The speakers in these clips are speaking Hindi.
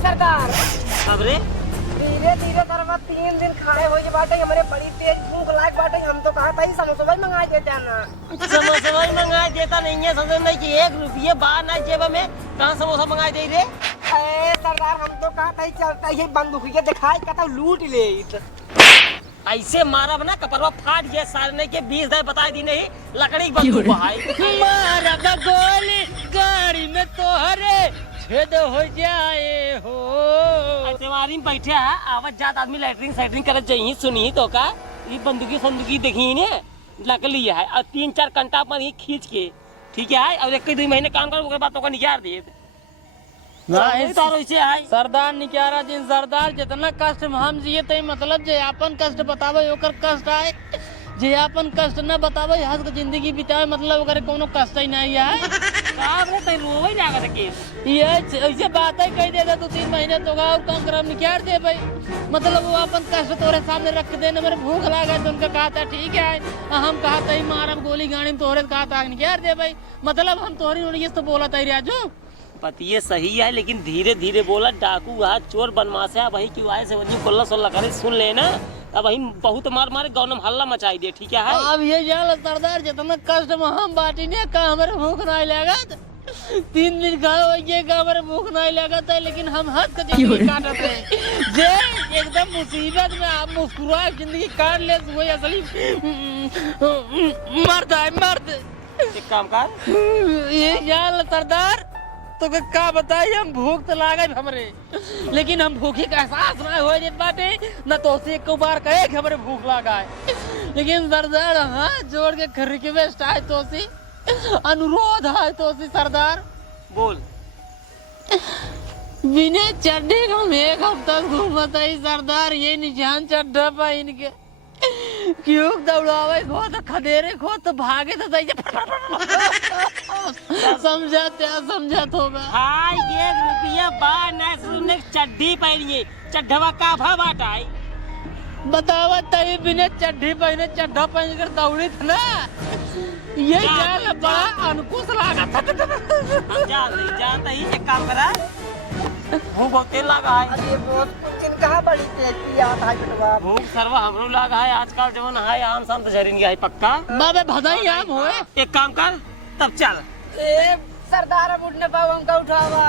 सरदार। अब रे धीरे धीरे करवा 3 दिन खाए हो ये बाटे हमारे बड़ी तेज भूख लाग बाटे। हम तो कहा था ही समोसा भाई मंगा देते हैं ना। समोसा भाई मंगा देता नहीं है, समझ में कि 1 रुपये बाहर ना जेब में कहाँ समोसा मंगा दे रे। सरदार हम तो कहा था ही चलता ये बंदूकिया दिखाई कहता लूट ले। ऐसे मारा बना कपड़वा फाट गया सारने के 20 दाई बता दी नहीं लकड़ी की बंदूक भाई मारा गोली गाड़ी में तोहरे छेद हो जाए हो। तेवारी में बैठे है आवत जात आदमी लैटरिंग सैटरिंग करत जाइए सुनी तो का ये बंदूकी संदूकी देखी ने लकड़ी है और 3-4 घंटा पर ही खींच के ठीक है और 1-2 महीने काम कर ओकर बाद तो का निकाल दे नहीं तारो से है सरदार निकारा दिन सरदार जितना कष्ट में हम जिए तई मतलब जे अपन कष्ट बतावे ओकर कष्ट आए, जे अपन कष्ट न बतावे हंस के जिंदगी बितावे मतलब ओकर कोनो कष्ट ही नहीं है। काम रे तई रोवे लागत के ये ऐसे बात है कह देगा 2-3 महीने तो और काम करब निकाल दे भाई मतलब वो अपन कष्ट तोरे सामने रख देने मेरे भूख लगा तो उनका कहा था ठीक है हम कहा था मारब गोली गाड़ी में तोहरे कहा था निकाल दे भाई मतलब हम तोहरी उन्हें तो बोला था राजू पतिये सही है लेकिन धीरे धीरे बोला डाकू है चोर बनमास है वही क्यों आए से वही कोल्ला सोल्ला करे सुन लेना अब वही बहुत मार मारे गाँव में हल्ला मचाई दे ठीक है। अब ये जाल सरदार जितना कष्ट में हम बाटी ने का हमारे भूख नहीं लगा 3 दिन खाओ ये का हमारे भूख नहीं लगा था लेकिन हम हद के जिंदगी काटते हैं जे एकदम मुसीबत में आप मुस्कुराए जिंदगी काट ले वो असली मर्द है मर्द। एक काम कर ये जाल सरदार तो क्या बताइए हम भूख तो लागे हमरे लेकिन हम भूखी का एहसास ना हो जित बाटे न तो से एक बार कहे कि हमरे भूख लगा है लेकिन सरदार हाथ जोड़ के रिक्वेस्ट है तो सी अनुरोध है तो सी सरदार बोल बिना चड्ढे को हम 1 हफ्ता घूमता ही सरदार ये निशान चड्ढा पा इनके क्यों दौड़ावे खो तो खदेरे खो तो भागे तो सही समझत होगा। हाँ 1 रुपया बाहर ना सुनने चड्ढी पहनिए चड्ढवा का भाव बाटाई बतावा तई बिना चड्ढी पहने चड्ढा पहन कर दौड़ी थी ना ये जाल बड़ा अनुकुश लगा था। जानता ही एक काम करा भूख बहुत तेल लगा है अरे बहुत कुछ कहा बड़ी तेज पिया था बेटवा। भूख सर्वा हमरो लगा है आजकल जवन है आम शाम तो जरीन गया है पक्का बाबे भदाई आम होए एक काम कर तब चल सरदार अब उठने पाओ हमका उठावा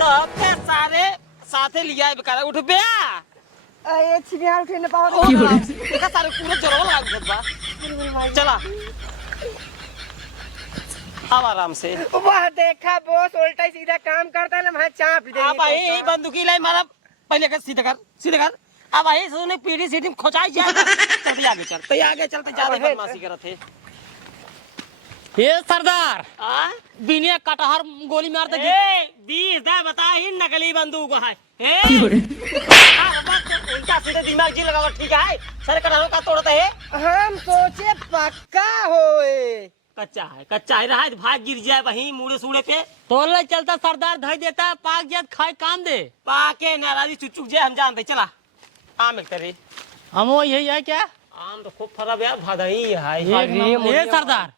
तब के सारे साथे लिया है बेकार उठ बे ये छिनिया उठने पाओ देखा सारे पूरा जोर लगा बा चला अब आराम से वाह देखा बॉस उल्टा सीधा काम करता है ना मैं चाप दे अब आई बंदूकी लाई मारा पहले कर सीधे कर अब आई सुने पीढ़ी सीटी में खोचाई जा चलते आगे चलते ज्यादा बदमाशी करत है ये सरदार आ बिना कटहर गोली मार दे 20 दा बता ही नकली बंदूक है उल्टा सीधे दिमाग जी लगा ठीक है सर कटहरों का तोड़ता है हम सोचे पक्का होए कच्चा है रहा भाग गिर जाए वहीं मुड़े सूड़े पे तोले चलता सरदार धई देता पाक जात खाए काम दे पाके नाराजी चुचुक जाए हम जानते चला आम एक तरी हम वो यही है क्या आम तो खूब फरा यार भादई है ये सरदार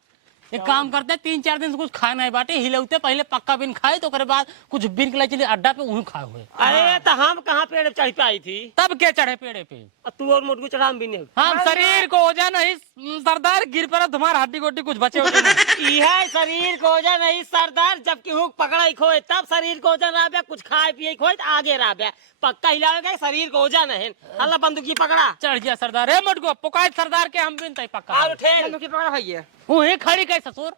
एक काम करते 3-4 दिन से कुछ खाए नहीं बाटे हिलौते पहले पक्का बिन खाए तो करे बाद कुछ बिन के चले अड्डा पे वहीं खाए हुए। अरे तो हम कहाँ पेड़ चढ़ पे आई थी तब क्या चढ़े पेड़े पे तू और मोटू चढ़ा हम भी नहीं हम शरीर को ओझा नहीं सरदार गिर पड़ा तुम्हारा हड्डी गोड्डी कुछ बचे होते यह शरीर को ओझा नहीं सरदार जबकि हुक पकड़ा खोए तब शरीर को ओझा रहा कुछ खाए पिए खोए आगे रहा पक्का हिलाओगे शरीर को ओझा नहीं अल्लाह बंदूकी पकड़ा चढ़ गया सरदार है मोटको पुकार सरदार के हम बिन तय पक्का और ठेल बंदूकी पकड़ा है वहीं खड़ी कैसे ससुर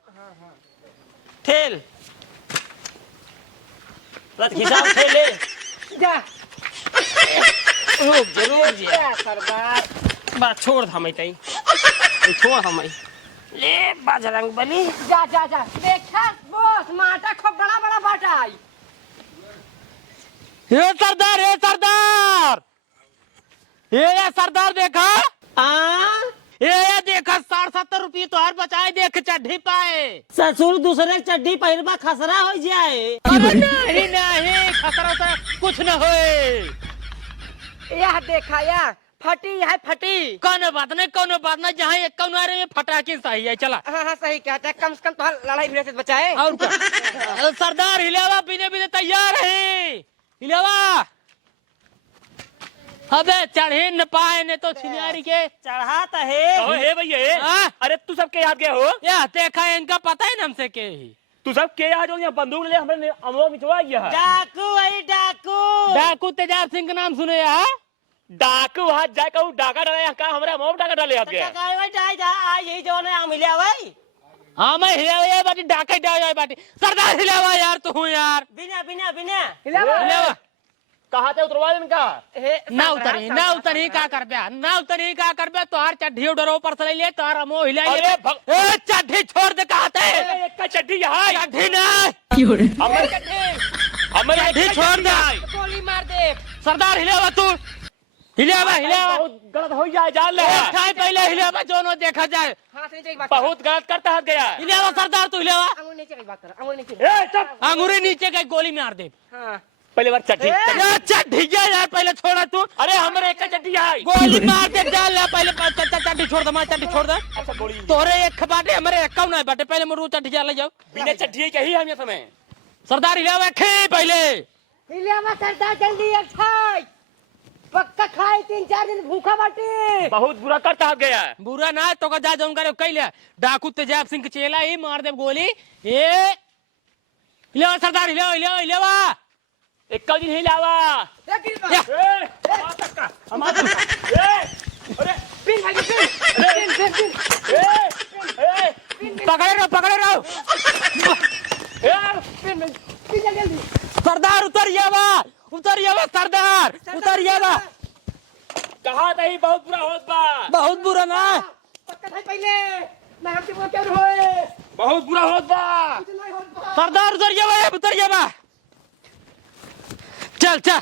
ठेल रत हिसाब ठेले जा जरूर जी सरदार बात छोड़ हम तई छोड़ हम ले बजरंग बली जा जा जा देखा बॉस माटा खूब बड़ा बड़ा बाटा आई ये सरदार ये सरदार देखा ये देखा 60-70 रुपये तो हर बचाए देख चड्ढी पाए ससुर दूसरे चड्ढी पहनबा खसरा हो जाए अरे नहीं खतरा तो कुछ न होए यह देखा या फटी है फटी कोनो बात नहीं जहाँ एक कौनारे में फटाके सही है चला हाँ सही कहता है कम से कम तो लड़ाई भिड़े से बचाए और क्या सरदार हिलावा पीने भी तैयार है हिलावा। अबे चढ़े न पाए ने तो छिनियारी के चढ़ाता है कहो हे भैया हाँ? अरे तू सब के याद गए हो या देखा इनका पता है ना हमसे के ही तू सब के याद हो यहाँ बंदूक ले हमने अमवा निचवा गया है डाकू वही डाकू डाकू तेजाब सिंह का नाम सुने है? डाकू हाथ जाए कहूँ डाका डाले यहाँ का हमारे अमवा डाका डाले हाथ गया काय वही डाई जा आ यही जो ने हम मिले भाई हाँ मैं हिलावा ये बाटी डाका डाल जाए बाटी सरदार हिलावा यार तू हूँ यार बिना बिना बिना हिलावा कहा था उतरवा इनका ना उतरी का कर ब्या ना उतरी का कर ब्या तो हर चड्ढी उड़ो पर से ले तार अमो हिला अरे ए चड्ढी छोड़ दे कहते एक का चड्डी यहाँ चड्ढी ना हमारे चड्ढी छोड़ दे गोली मार दे सरदार हिलावा तू हिलावा बहुत गलत हो जाए जान ले टाइम पहले हिलावा जोनो देखा जाए हाथ नीचे की बात बहुत गलत करता हाथ गया हिलावा सरदार तू हिलावा अंगूर नीचे की बात कर अंगूर नीचे ए चुप अंगूरी नीचे का गोली मार दे हां पहले बार चड्डी चड्ढी जा यार पहले छोड़ा तू अरे हमारे एक का चड्डी यहाँ गोली मार दे डाल ले पहले चड्ढी छोड़ दे चड्ढी छोड़ दे अच्छा गोली तोरे एक बाटे हमारे एक कौन है बाटे पहले मरू चड्ढी जा ले जाओ बिना चड्डी के ही हम ये समय सरदार हिलावा खे पहले हिलावा सरदार जल्दी अच्छा पक्का खाए 3-4 दिन भूखा बाटे बहुत बुरा करता हाथ गया बुरा ना तो का जा जाऊं करे कई ले डाकू तेजाब सिंह के चेला ही मार दे गोली ए हिलावा सरदार हिलावा एक का दिन ही लावा या हमारे अरे पिन भाई पिन पकड़े रहो पिन जल्दी सरदार उतर जावा सरदार कहा नहीं बहुत बुरा होत बा बहुत बुरा ना पक्का खाए पहले ना हमसे बोल क्या होए बहुत बुरा होत बा नहीं होत सरदार उतर जावा चल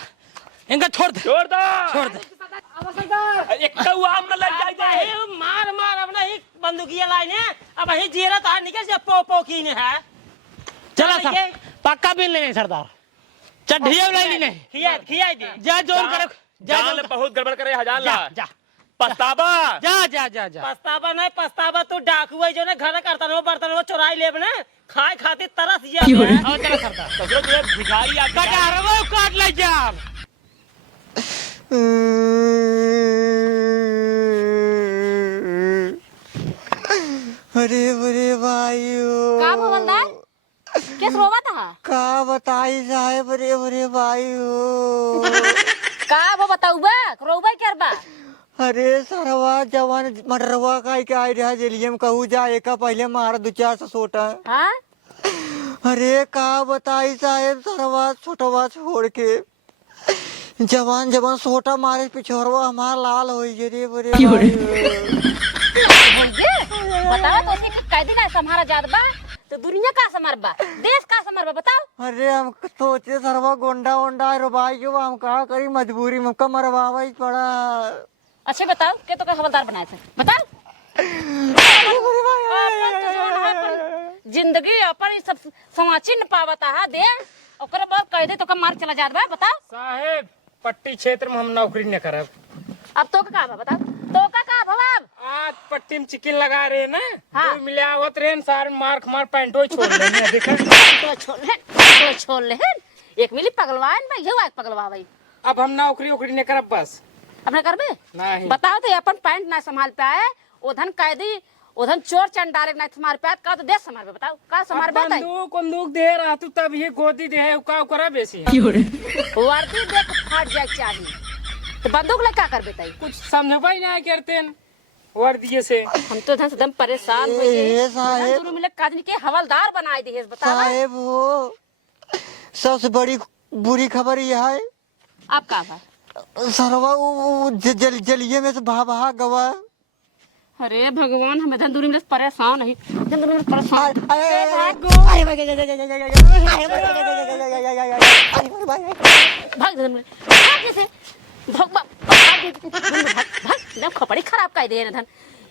इनका छोड़ दे छोड़ दो अब सरदार एक का आम न लग जाए ए मार अपना ही बंदूकिया लाइन है अब ही जीरा तार निकल से पो की ने है चला सर पक्का बिल लेने सरदार चड्ढिया लाइन नहीं खिया दे जा जोन करे जान बहुत गड़बड़ करे हजार ला जा पछतावा जा पछतावा नहीं पछतावा तू डाकू है जो ने घर करता हो बर्तन हो चुराई लेब ने खाए खातिर तरस जा आओ चला सरदार ससुर तुझे भिखारी आ कटारवा काट ले जा अरे अरे भाइयों का भवनदार किस रोवा था का बताई साहेब अरे अरे भाइयों का वो बताऊबा रोबा करबा अरे सरवा जवान मडरवा का क्या आइडिया जेलियम कहू जाए का पहले मार 2-4 से सोटा हां अरे का बताई साहेब सरवा छोटवा छोड़ के जवान सोटा मारे पिछोरवा हमारा लाल हो रे बरे बताओ तो उसे कैदी ना संभारा जात बा तो दुनिया का समरबा देश का समरबा बताओ अरे हम सोचे सरवा गोंडा वोंडा रुबाई जो हम कहा करी मजबूरी में का मरवावा ही पड़ा अच्छे बताओ के तो का हवलदार बनाए थे बताओ जिंदगी अपन सब समाची न पावता है दे ओकरे बाद कैदे तो का मार चला जात बा बताओ साहेब पट्टी क्षेत्र में हम नौकरी न करब अब तो का बा बताओ तो का भवाब आज पट्टी में चिकन लगा रहे ना हाँ। तो मिलावत रहे सारे मार पैंटो छोड़ लेने देखा तो छोड़ ले एक मिली पगलवान भाई ये पगलवा भाई अब हम नौकरी न करब बस अपने करबे नहीं बताओ तो अपन पैंट ना संभाल पाए उधन कैदी उधन चोर चंडारे ना संभाल पाए का तो देश संभाल बताओ का संभाल पाए बंदूक दे रहा तू तब ये गोदी दे है का करा बेसी वर्दी देख फाट जाए चाहिए तो बंदूक ले क्या करबे ताई कुछ समझबा ही नहीं करते वर्दी से हम तो धन एकदम परेशान हो ए साहेब दोनों मिले काजनी के हवलदार बनाए दिए बताओ साहेब हो सबसे बड़ी बुरी खबर यह है आप का बा सरवा वो जलिए में से भा गवा अरे भगवान हम धन दूरी में परेशान नहीं धन दूरी में परेशान भाग धन भाग जैसे भाग एकदम खपड़ी खराब कर दिए धन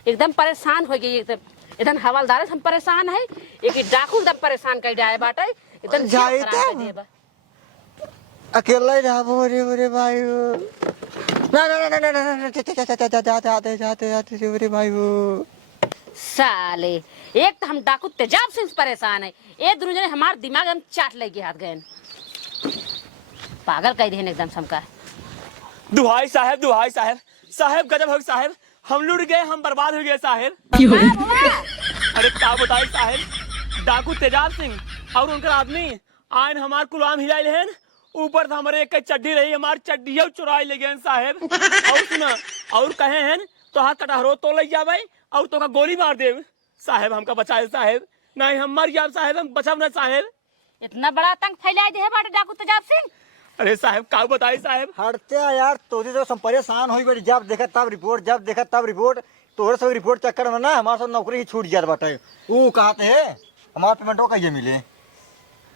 एकदम परेशान हो गई एकदम हवलदार हम परेशान है एक डाकू एकदम परेशान कर दिया है बाटे एकदम जाए खराब कर दिए बा अकेला ही रहा रे भाई ना जाते रे भाई साले एक तो हम डाकू तेजाब सिंह से परेशान है एक दूसरे हमारे दिमाग हम चाट लेके हाथ गए पागल कह दे एकदम समका। दुहाई साहब, दुहाई साहब, साहब गजब हो साहब, हम लुट गए, हम बर्बाद हो गए साहब। अरे क्या बताई साहब, डाकू तेजाब सिंह और उनका आदमी आयन हमार कुलाम हिलाइल हैं, ऊपर से हमारे एक चड्डी रही, हमार चड्डिया चुराई ले गए साहब। और सुना और कहे हैं तो हाथ कटहरो तो ले जावे और तो का गोली मार दे साहब, हमका बचाए साहब, नहीं हम मर जाए साहब, हम बचाव ना साहब। इतना बड़ा आतंक फैला दे है बाटे डाकू तेजाब सिंह। अरे साहब क्या बताई साहब, हटते यार, तोरी तो सब परेशान हुई बड़ी, जब देखा तब रिपोर्ट, जब देखा तब रिपोर्ट। तोहरे सब रिपोर्ट चक्कर में ना हमारे सब नौकरी ही छूट जात बाटे। वो कहते है हमारा पेमेंटो कहिए मिले।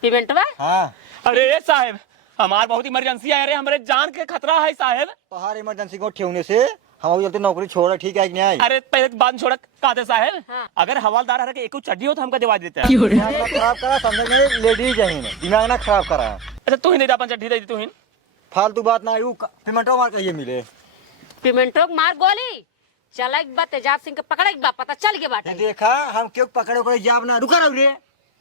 पेमेंटवा हाँ अरे साहब हमार बहुत इमरजेंसी है, अरे हमारे जान के खतरा है साहब। तोहार इमरजेंसी को ठेवने से हम जल्दी नौकरी छोड़, ठीक है कि नहीं? अरे पहले बात छोड़ कहते साहब, हाँ। अगर हवालदार हर के एक चड्डी हो तो हमका दिवा देते हैं। दिमाग ना खराब करा, समझ में लेडीज है, दिमाग ना खराब करा। अच्छा तू ही नहीं अपन चड्डी दे दी, तू ही फालतू बात ना, यू पेमेंटो मार कहिए मिले। पेमेंटो मार गोली चला एक बात तेजाब सिंह के पकड़े एक बात पता चल गया बाटे। देखा हम क्यों पकड़े कोई जाब ना, रुका रहो रे,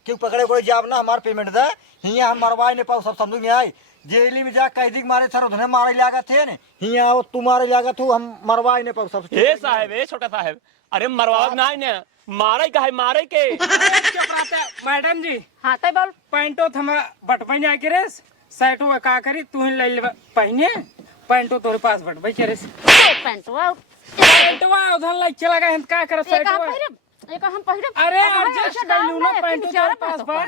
क्यों पकड़े कोई जाब ना, हमार पेमेंट दे हिया हम मरवाए नहीं पाओ, सब समझ में आई। जेली में जा कैदी के मारे सर मारे लागा थे ने, हिया आओ तू मारे लागा तू, हम मरवाए नहीं पाओ सब। ए साहब, ए छोटा साहब, अरे मरवा ना ने मारे का है, मारे के मैडम जी हाँ तय बोल। पैंटो थमा बटवाई जाए के रेस, शर्टो का करी तू ही ले ले पहने, पैंटो तोरे पास बटवाई के रेस, पेंटवा पैंटवा उधर ले चला गया, का कर एक शर्टो। हम पहिरब, एक हम पहिरब। अरे एडजस्ट कर लूं ना, पैंटो तोरे पास बा।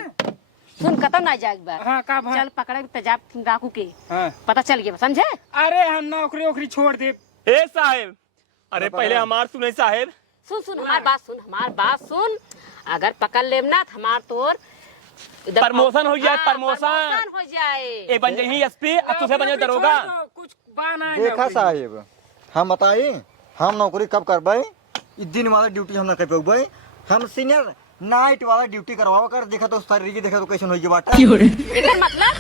सुन खत्म ना जाए एक बार। हाँ का भा? चल पकड़े तेजाब सिंह डाकू के, हाँ। पता चल गया समझे। अरे हम नौकरी ओकरी छोड़ दे। ए साहब, अरे पहले हमार सुने साहब, सुन सुन हमार बात सुन, हमार बात सुन। अगर पकड़ लेम ना तो हमार तोर इधर प्रमोशन हो जाए, हाँ, प्रमोशन हो जाए। ए बन जाही एसपी, अब तुझे बन जाए दरोगा। कुछ बाना देखा साहेब, हम बताई हम नौकरी कब करवाई, इस दिन वाला ड्यूटी हम ना कर पाई, हम सीनियर नाइट वाला ड्यूटी करवा कर। देखा तो शरीर देखा तो कैसे होई के बाटा, एकर मतलब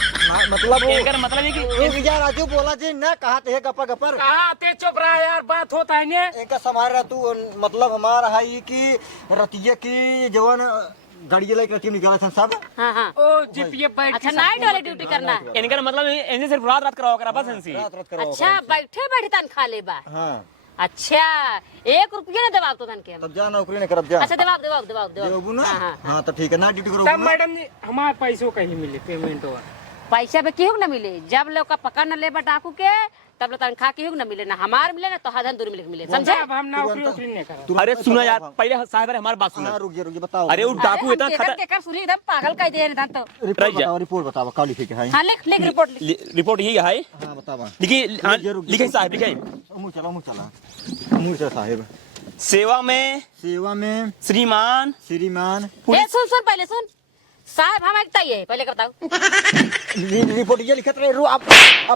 मतलब एकर मतलब है कि एक यार राजू बोला जी ना, कहा थे गप्पा गपर कहा ते चुप रहा यार, बात होता है ने। एक समार रहा तू, मतलब हमारा है कि रतिया की जवान गाड़ी लेके रतिया निकाला था सब। हाँ हाँ ओ जीपीए बैठ अच्छा नाइट वाले ड्यूटी करना है। इनका मतलब इनसे सिर्फ रात रात कराओ करा बस इनसी। रात रात करवा अच्छा बैठे बैठे तनखा ले बा। हाँ अच्छा 1 रुपया ना दबाव तो तन के हम। तब जा नौकरी नहीं करब जा। अच्छा दबाव दबाव दबाव देबू ना? हाँ, हाँ, हाँ तो ठीक है ना, ड्यूटी तब करो। मैडम जी हमारे पैसों कहीं मिले पेमेंट हुआ। पैसा पे केहू न मिले, जब लोग का पकड़ न ले डाकू के तब लोग तनखा केहू न मिले, ना हमार मिले ना तो हदन दूर मिले समझे। अब हम नौकरी ओकरी नहीं करा। अरे सुनो यार, पहले साहब हमारी बात सुनो। हाँ रुक जा बताओ। अरे वो डाकू इतना खतर केकर सुनी एकदम पागल कह दे रहे तो। रिपोर्ट बताओ का लिखे के है। हाँ लिख लिख रिपोर्ट लिख। रिपोर्ट यही है, हाँ बताओ। लिखिए हाँ, लिखे साहब लिखे। मुँह चला साहेब। सेवा में श्रीमान श्रीमान ए सुन सुन पहले सुन साहब हम एक तय है पहले का बताओ। रिपोर्ट ये लिखत रहे, अब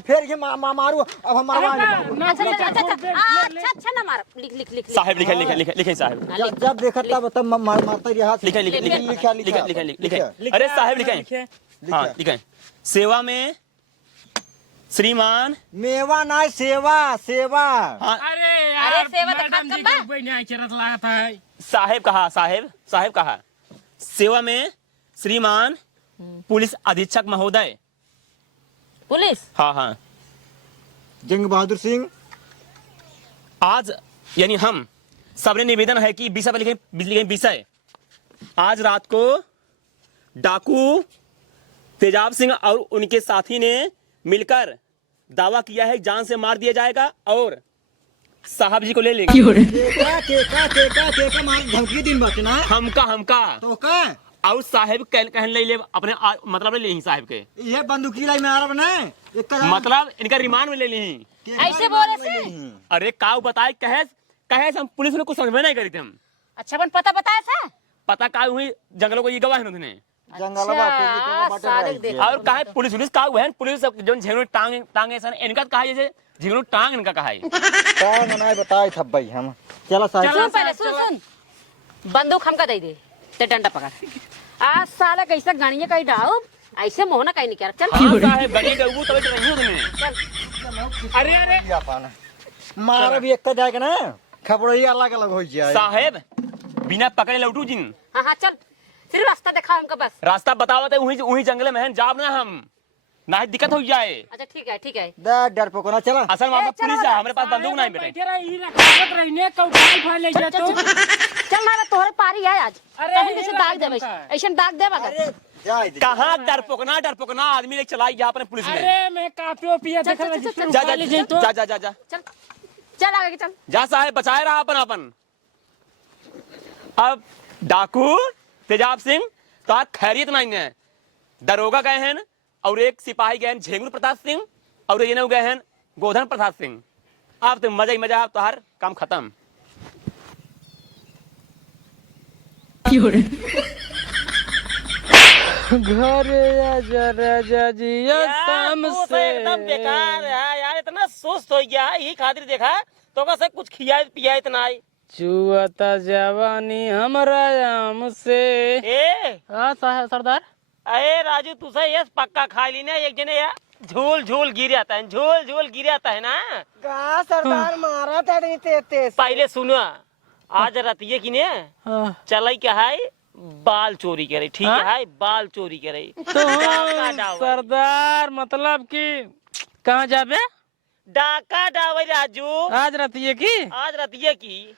फिर ये मारू, अब हम मरवा अच्छा अच्छा अच्छा अच्छा अच्छा ना मार लिख लिख लिख साहब लिखे लिखे लिखे लिखे साहब जब देखा तब मारता रहा। लिखे लिखे लिखे लिखे लिखे लिखे। अरे साहब लिखे, हाँ लिखे। सेवा में श्रीमान मेवा ना सेवा सेवा। हाँ अरे अरे यार सेवा तो मैडम खात जी कर के बहने आई चरत लागत है। साहेब कहा, साहेब कहा। सेवा में श्रीमान पुलिस अधीक्षक महोदय। पुलिस हाँ हाँ, जंग बहादुर सिंह। आज यानी हम सबने निवेदन है कि विषय पर लिखे विषय। आज रात को डाकू तेजाब सिंह और उनके साथी ने मिलकर दावा किया है जान से मार दिया जाएगा और साहब जी को ले लेंगे। केका मार धमकी दिन बात ना हमका तो का और साहेब कहने ले ले अपने मतलब ले ली साहब के, ये बंदूकी लाई में आ रहा बने मतलब इनका रिमांड में ले ली। ऐसे बोले से। अरे काऊ बताए कहे हम पुलिस ने कुछ समझ में नहीं करी थे हम। अच्छा बन पता बताया था पता का हुई जंगलों को ये गवाह उन्होंने और कहा पुलिस का है पुलिस जो झेंगू टांगे सन इनका कहा जैसे झेंगू टांग इनका कहा है ना बताए था भाई हम। चलो सुन पहले सुन बंदूक हमका दे दे ते डंडा पकड़। आज साला कैसे गाड़ियां कहीं डाओ ऐसे मोहना कहीं नहीं कर। चल साहब गनी के वो तब नहीं तुम्हें। अरे अरे मार भी एक जाएगा ना, खबर ही अलग अलग हो जाए। साहेब बिना पकड़े लौटू जिन। हाँ हाँ चल सिर्फ रास्ता दिखा हमका बस। रास्ता बताओ तो वही जंगल में हैं जाब ना हम। ना दिक्कत हो जाए। अच्छा ठीक है ठीक है। डर पोकना चला। असल में पुलिस है, हमारे पास बंदूक नहीं बेटे। बैठे रही रखावत रहीने कौठाई फा ले जा तो चल ना तोहरे पारी है आज। अरे, कहीं जैसे ये दाग रखा देबे है। ऐसे दाग देबा अरे जाए दे। कहाँ डरपोकना आदमी ने चलाई यहाँ पर पुलिस ने। अरे मैं कापियो पिया देख चल, रहा चल, जा जा जा जा जा जा चल चल आगे चल। जा साहब बचाए रहा अपन। अब डाकू तेजाब सिंह तो आज खैरियत नहीं है। दरोगा गए हैं और एक सिपाही गए हैं झेंगुर प्रताप सिंह और ये गए हैं गोधन प्रसाद सिंह। अब तो मजा ही मजा, अब तो हर काम खत्म। घर राजा जी शाम तू तो से एकदम बेकार है यार, इतना सुस्त हो गया है। यही खातिर देखा तो कैसे कुछ खिया पिया इतना ही। चुआता जवानी हमरा आम से। ए हाँ सरदार। अरे राजू तुझे ये पक्का खा ली ना एक जने यार, झोल झोल गिर जाता है, झोल झोल गिर जाता है ना। का सरदार मारा था नहीं तेज। पहले सुनो, आज रतिये की ने हाँ। चलाई क्या है, बाल चोरी करे। ठीक है, बाल चोरी करे तो सरदार मतलब कि कहाँ जाबे? डाका डावे राजू, आज रतिये की आज रतिये की।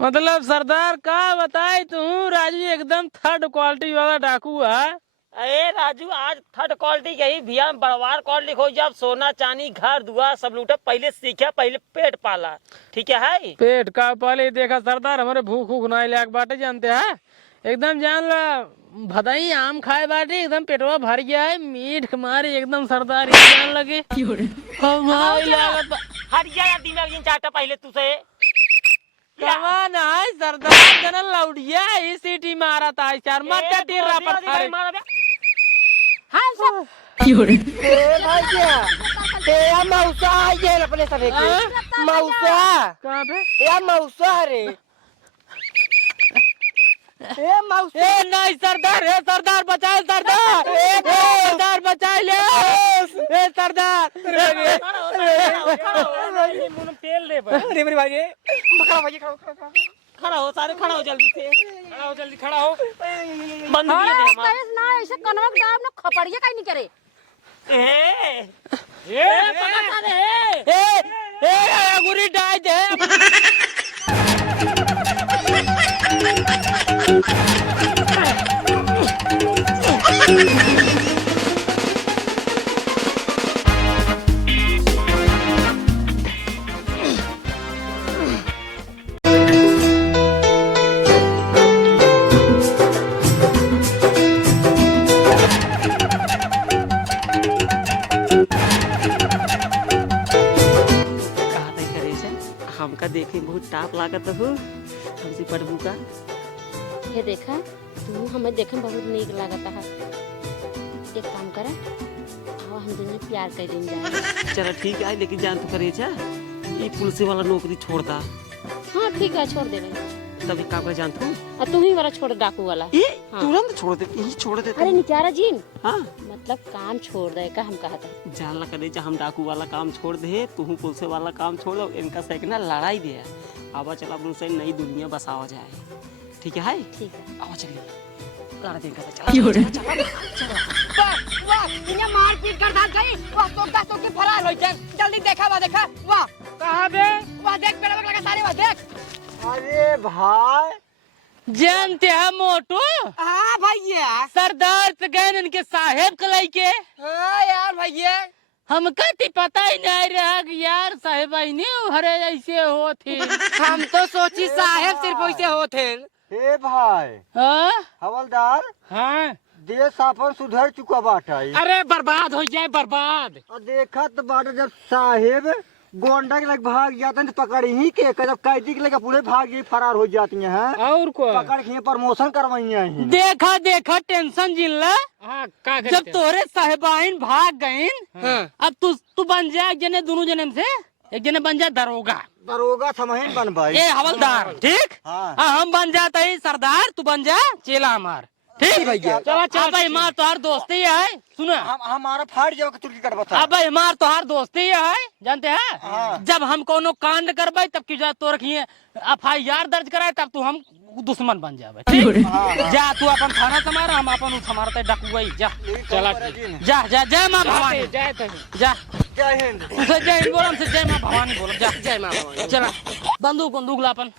मतलब सरदार का बताई तू राजू एकदम थर्ड क्वालिटी वाला डाकू है। अरे राजू आज थर्ड क्वालिटी के ही भैया बड़वार क्वालिटी हो, जब सोना चांदी घर दुआ सब लूटा। पहले सीखा, पहले पेट पाला। ठीक है पेट का पहले देखा सरदार, हमारे भूख भूख नहीं लायक बाटे जानते हैं। एकदम जान ला भदाई आम खाए बाटे, एकदम पेटवा भर गया है मीठ मारे एकदम सरदार ये जान लगे। हमारी लागत हट गया यार दिमाग इन चाटा पहले तुझे। कमान है सरदार जनल लौड़िया ही सीटी मारा था चार मत टीर रहा हां सब ए भाई क्या तेरा मौसा ये अपने सभी के मौसा। कहाँ पे? या मौसा रे ए मौसा। ए नहीं सरदार, ए सरदार बचाए सरदार, ए सरदार बचाए ले, ए सरदार। तेल दे अरे मेरे भाई खड़ा भाई खड़ा हो, सारे खड़ा हो जल्दी से, खड़ा हो जल्दी खड़ा हो। बंद हां किए दे हमारे। तेज ना ऐसे कनवा के दाब ना खपड़िया काई नहीं करे। ए पकड़ रे, ए गुरी डाई दे। हमका देखे बहुत टाप लागत हो, हमसे पढ़बू का। ये देखा तू हमें देखे में बहुत नीक लागता है। एक काम करे आओ हम दोनों प्यार कर दिन जाए। चलो ठीक है, लेकिन जान तो करे छा ये पुलिस वाला नौकरी छोड़ता। हाँ ठीक है छोड़ दे रहे। तभी काम कर जानता हूँ। और तू ही वाला छोड़ डाकू वाला। ये हाँ। तुरंत छोड़ दे, यही छोड़ दे। अरे निचारा जी हाँ मतलब काम छोड़ दे का हम कहता है। जानला करे हम डाकू वाला काम छोड़ दे, तू पुलिस वाला काम छोड़ दो। इनका से ना लड़ाई दे आवा, चला उनसे नई दुनिया बसावा जाए। ठीक है ठीक है आवा चलिए गाड़ी देख चला। वाह इन्हें मार पीट कर दाल गई। वाह तो के फरार हो जाए। जल्दी देखा वाह कहाँ पे? वाह देख मेरा लगा सारे वाह देख। अरे भाई जानते हैं मोटू हाँ भैया। सरदार से गए इनके साहेब कलाई के। हाँ यार भैया हमका तो पता ही नहीं रहा कि यार साहेब नहीं हरे ऐसे हो थे। हम तो सोची साहेब सिर्फ वैसे होते। ए भाई हाँ हवलदार, हाँ। देश अपन सुधर चुका बाटे। अरे बर्बाद हो जाए बर्बाद। और देखा तो बाटे जब साहेब गोंडा के लग भाग जाते हैं तो पकड़ ही के, जब कैदी के लगे पूरे भाग ही फरार हो जाती हैं। और को पकड़ के प्रमोशन करवाई हैं। देखा देखा टेंशन जिल्ला। हाँ, जब तोरे साहेबाइन भाग गए अब तू बन जा एक जने, दोनों जने से एक जने बन जा दरोगा। दरोगा समहीन बन भाई। ए हवलदार ठीक। हाँ। हम बन जाते ही सरदार, तू बन जा चेला हमार। ठीक भैया चला चला अब हमार तोहार दोस्ती है सुना हमारा फाड़ जाओ कि तुर्की कटबा था अब हमार तोहार दोस्ती है जानते हैं हाँ। जब हम कोनो कांड करबे तब की जा तो रखिए FIR दर्ज कराए तब तू हम दुश्मन बन जावे ठीक जा तू अपन थाना संभाल हम अपन उ संभालते डकुई जा चला जा जा जय मां भवानी जय जा जय हिंद उसे जय हिंद बोलम से जय मां भवानी बोलम जा जय माँ भवानी। चला बंदूक ला अपन